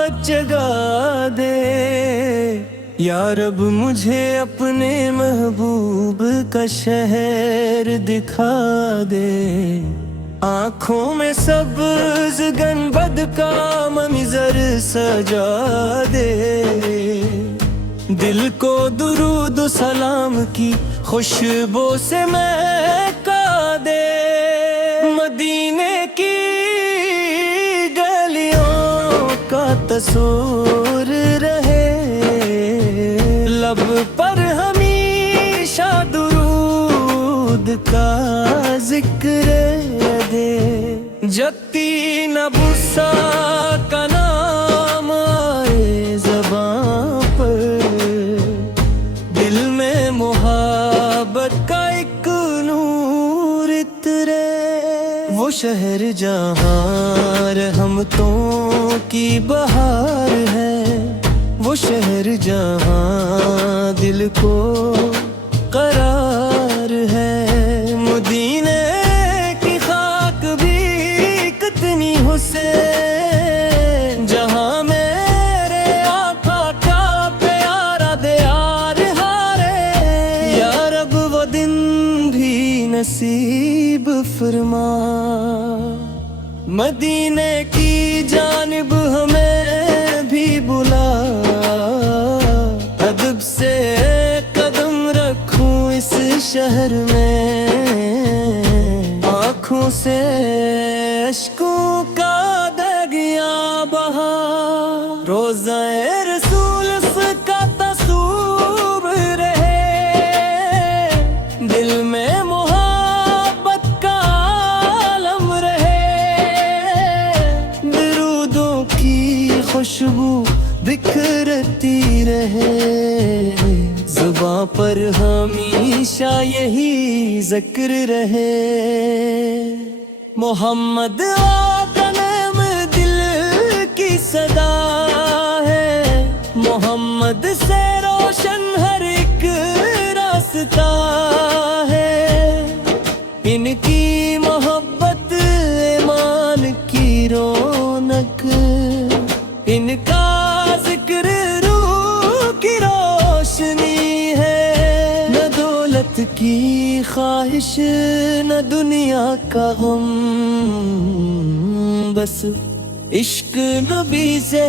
چاہت جگا دے، یا رب مجھے اپنے محبوب کا شہر دکھا دے، آنکھوں میں سبز گنبد کا منظر سجا دے، دل کو درود و سلام کی خوشبو سے مہکا دے، مدینے کی گلیوں کا تصور رہے، لب پر ہمیشہ درود کا ذکر دے، جگتی نہ بھوسا کا نام آئے زباں پر، دل میں محبت کا ایک نور اترے، وہ شہر جہاں رحمتوں کی بہار ہے، وہ شہر جہاں دل کو قرار ہے، مدینے کی خاک بھی کتنی حسین، جہاں میرے آقا کا پیارا دیار ہارے، یا رب وہ دن بھی نصیب فرما، مدینے کی جانب ہمیں بھی بلا، ادب سے قدم رکھوں اس شہر میں، آنکھوں سے اشکوں کا دریا بہا، روزہ رسول کا تصور رہے، دل میں محبت کا عالم رہے، درودوں کی خوشبو بکھرتی رہے، زباں پر ہمیشہ یہی ذکر رہے، محمد آقا نام دل کی صدا ہے، محمد سے روشن ہر ایک راستہ ہے، ان کی محبت ایمان کی رونق، ان کا ذکر روح کی روشنی ہے، نہ دولت کی خواہش نہ دنیا کا غم، بس عشق نبی سے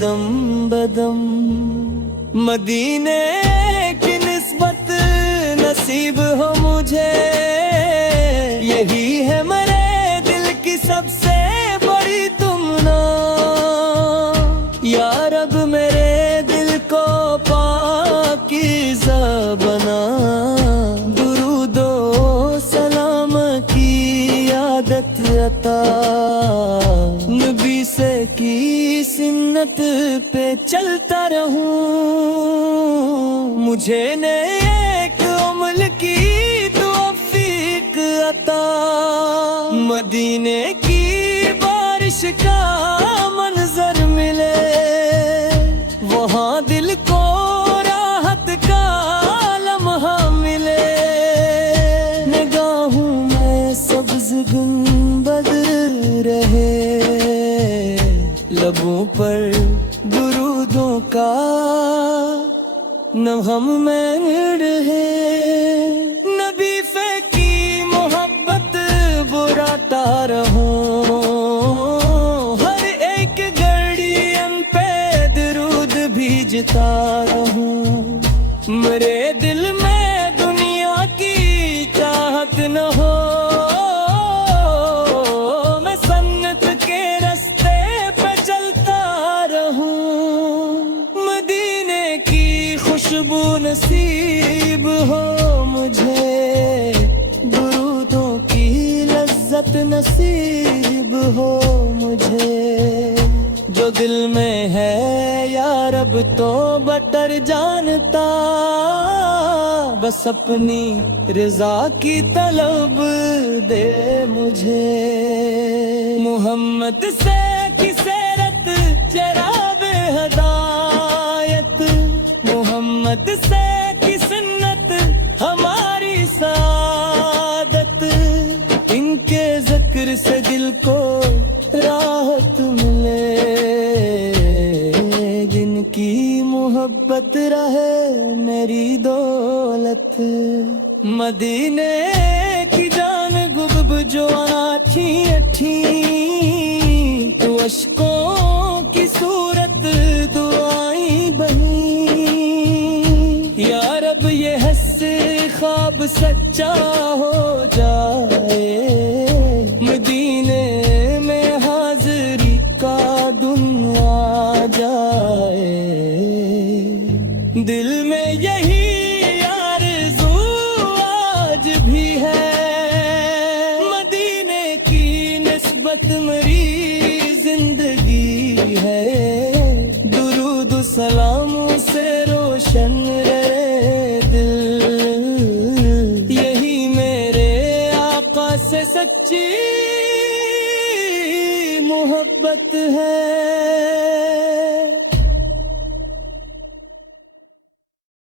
دم بدم، مدینے کی نسبت نصیب ہو مجھے، یہی ہے میرے دل کی سب سے بڑی تمنا، یا رب میرے دل کو پاکیزہ بنا، درود و سلام کی عادت عطا، نبی سے کی سنت پہ چلتا رہوں، مجھے نیک عمل کی توفیق عطا، مدینے کی بارش کا منظر ملے، وہاں دل کو راحت کا لمحہ ملے، نگاہوں میں سبز گنبد رہے، لبوں پر درودوں کا نغم میں رہے، نبی فے کی محبت براتا رہوں، ہر ایک گھڑی پہ درود بھیجتا رہوں، میرے دل میں دنیا کی چاہت نہ ہو، میں سنت کے رستے پہ چلتا رہوں، مدینے کی خوشبو نصیب ہو مجھے، درودوں کی لذت نصیب ہو مجھے، جو دل میں ہے یا رب تو بٹر جانتا، بس اپنی رضا کی طلب دے مجھے، محمد سے کی سیرت چراغ ہدایت، محمد سے کی سنت ہماری سعادت، ان کے ذکر سے دل کو راحت ملے، محبت رہے میری دولت مدینے کی جان گب جو آٹھی اٹھی تو اشکوں کی صورت دعائیں بنی یا رب یہ حس خواب سچا ہو جائے مدینے میں حاضری کا دنیا جائے دل میں یہی آرزو آج بھی ہے مدینے کی نسبت میری زندگی ہے درود و سلاموں سے روشن رہے دل یہی میرے آقا سے سچی محبت ہے